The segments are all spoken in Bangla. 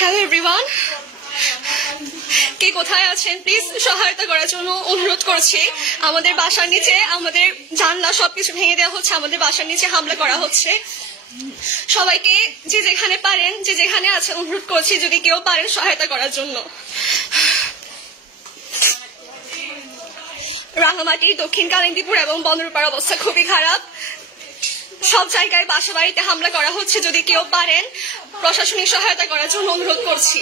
হ্যালো এভরিওয়ান, কে কোথায় আছেন প্লিজ সহায়তা করার জন্য অনুরোধ করছি। আমাদের বাসার নিচে আমাদের জানলা সবকিছু ভেঙে দেওয়া হচ্ছে, আমাদের বাসার নিচে হামলা করা হচ্ছে। সবাইকে যে যেখানে পারেন, যে যেখানে আছেন, অনুরোধ করছি যদি কেউ পারেন সহায়তা করার জন্য। রাঙামাটি, দক্ষিণ কালিন্দীপুর এবং বন্দরপাড়ার অবস্থা খুবই খারাপ। সব জায়গায় বাসা বাড়িতে হামলা করা হচ্ছে। যদি কেউ পারেন প্রশাসনিক সহায়তা করার জন্য অনুরোধ করছি।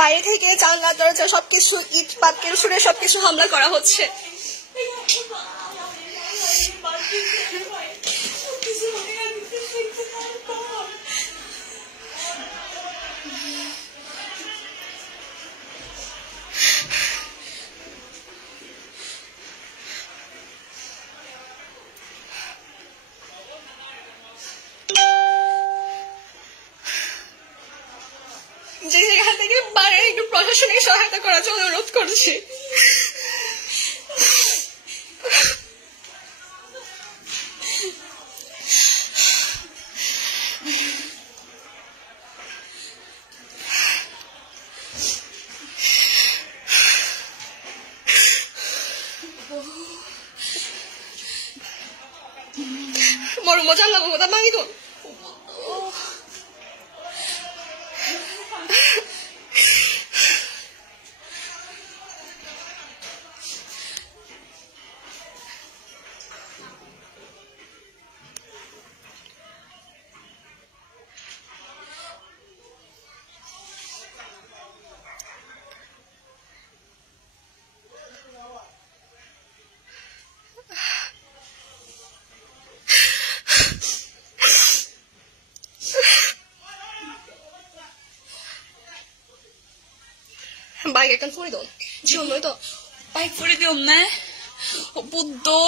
বাইরে থেকে জানলা দরজা সবকিছু ইট পাটকেল ছুড়ে সবকিছু হামলা করা হচ্ছে। যে যেখান থেকে পারেন একটু প্রশাসনিক সহায়তা করার জন্য অনুরোধ করছি। Moro mo dyan lang mo tamang ito. Bike kan fuori doon. Diyon mo ito. Bike fuori doon na. O buddo.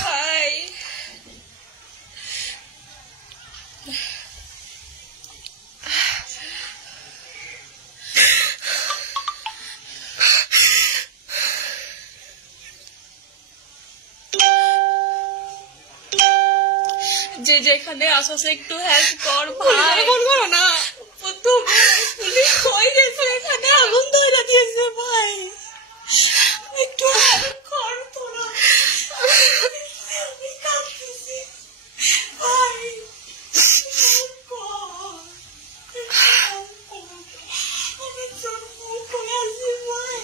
Hi. যে যেখানে আসো একটু হেল্প কর ভাই। ফোন করো না। পুলিশ হয়ে গেছে, এখানে আগুন ধরে দিয়েছে ভাই। একটু হেল্প কর তোরা। আমি কাঁদতেছি ভাই। আমি জন্ম করে আছি ভাই।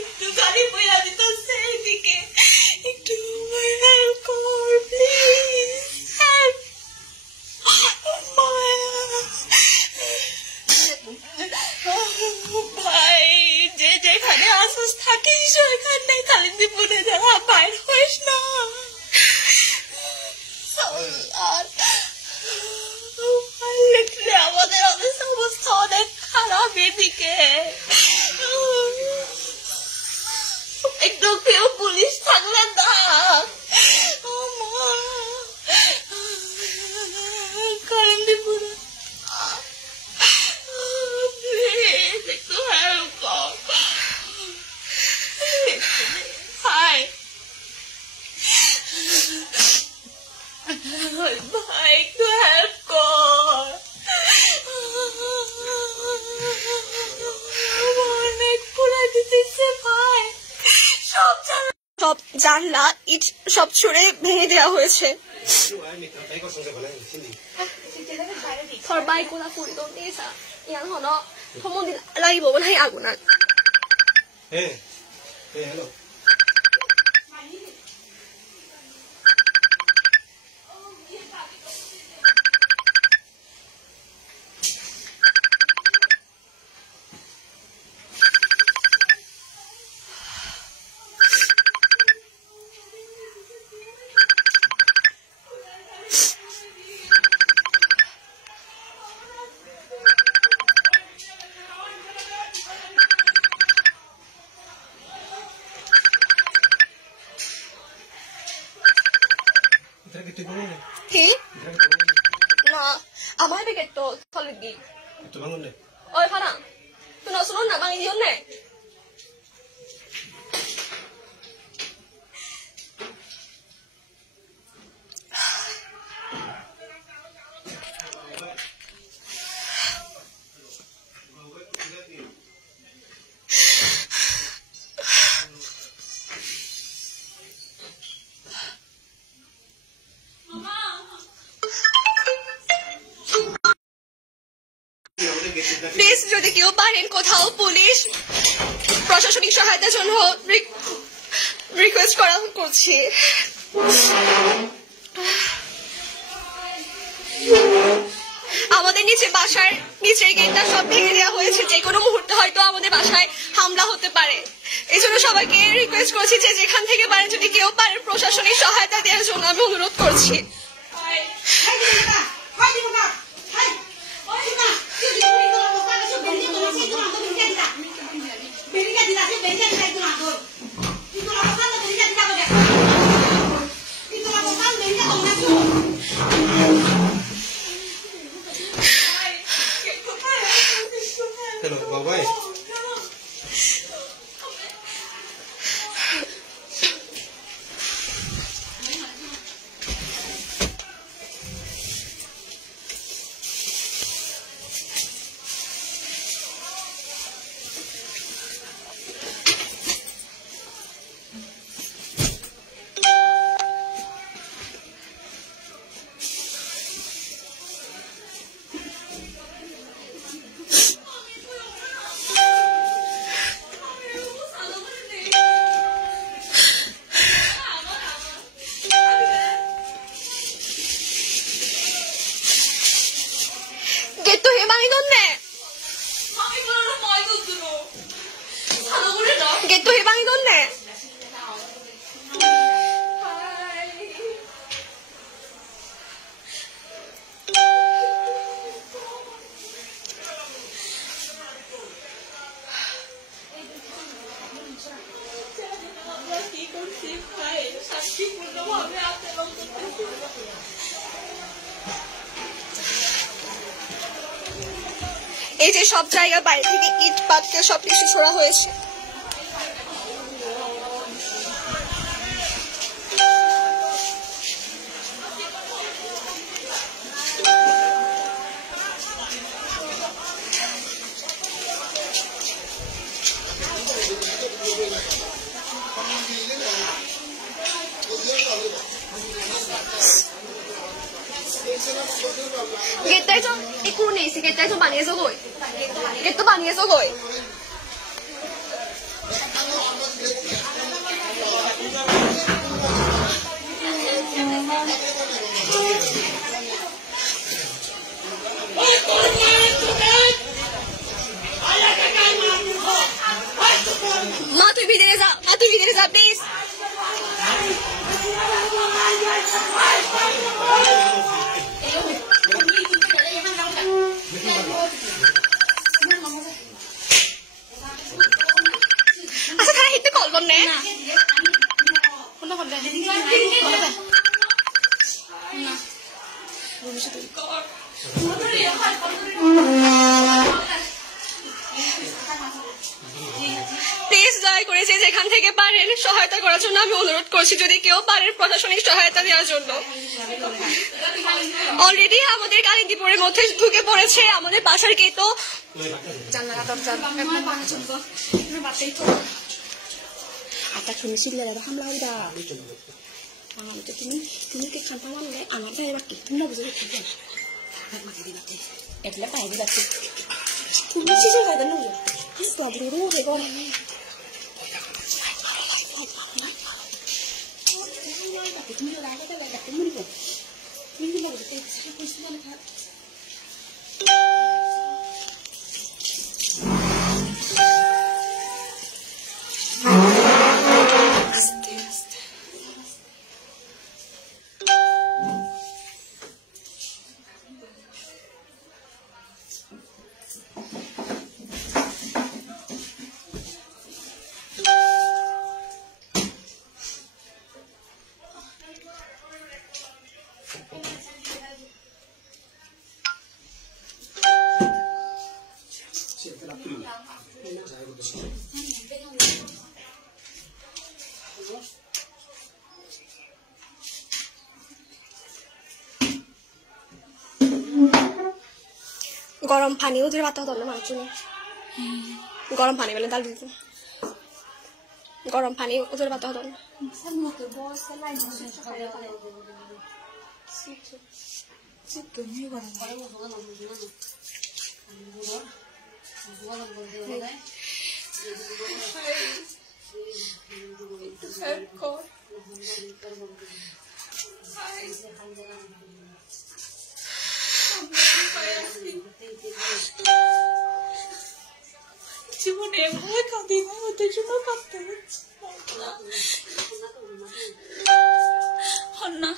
একটু গাড়ি বইয়া দিতেছে এইদিকে। একটু হেল্প কর প্লিজ। হেল্প ভাই, যে যেখানে আসস থাকিস ওইখানে কালিন্দীপুরে যাওয়া বাইর হইস না। আমাদের অবস্থা অনেক খারাপ এদিকে। একটু কেউ পুলিশ থাকলে না। কালিন্দীপুরে প্লিজ একটু হেল্প কর। ভাই ভাই একটু হেল্প কর। অনেক পুরা দিতেছে ভাই। সব জানলা ইট সব ছুড়ে ভেঙে দেওয়া হয়েছে। Thorbay ko na po ito isa. Yan ho no. Tumundin lagi bo wala agunan. Hey. Hey, hello. que te pongo. কি Deja que te pongo. না আমার বিকেট তো থলে দি Te pongo. ওই ফানা তুই নসলো না বাঙি দিও নে প্লিজ যদি কেউ পারেন কোথাও পুলিশ প্রশাসনিক সহায়তার জন্য রিকোয়েস্ট করছি আমাদের নিচে বাসার নিচের গেটটা সব ভেঙে দেওয়া হয়েছে যে কোনো মুহূর্তে হয়তো আমাদের বাসায় হামলা হতে পারে এই জন্য সবাইকে রিকোয়েস্ট করছি যে যেখান থেকে পারেন যদি কেউ পারেন প্রশাসনিক সহায়তা দেওয়ার জন্য আমি অনুরোধ করছি Hello, bye-bye. Get to him, I don't know. Get to him, I don't know. এই যে সব জায়গা বাইরে থেকে ইট পাটকেল সবকিছু ছোড়া হয়েছে গেটটাই তো একটু নেই গেটটাই তো বানিয়েছো কই গেট তো বানিয়েছো কই মা তুই ভিতরে যা প্লিজ আচ্ছা তারা হিতে কল করনে প্লিজ দয়া করে যেখান থেকে পারেন সহায়তা করার জন্য আমি অনুরোধ করছি যদি কেউ পারেন প্রশাসনিক সহায়তা দেওয়ার জন্য অলরেডি আমাদের কালিন্দীপুরের মধ্যে ঢুকে পড়েছে আমাদের বাসার গেট তো আটা শুনে শিখলে হামলা হইবা তুমি কে খান্তা মানলে আমার যাই বাকি তুমি না বুঝে ঠিক আছে এগুলা পাই দিবা তুমি শিশু গাদা নয় প্রবলেম হয়ে গেল তুমি রাগে লাগা তুমি বল তুমি না বুঝে ঠিক আছে গরম পানি ওদের বাতা হতো না মানুষজনে গরম পানি বলে ডাল দিত গরম পানি ওদের বাতা হতো না জীবনে ভয় কাঁদি না ওদের জন্য কাঁদতে হচ্ছে না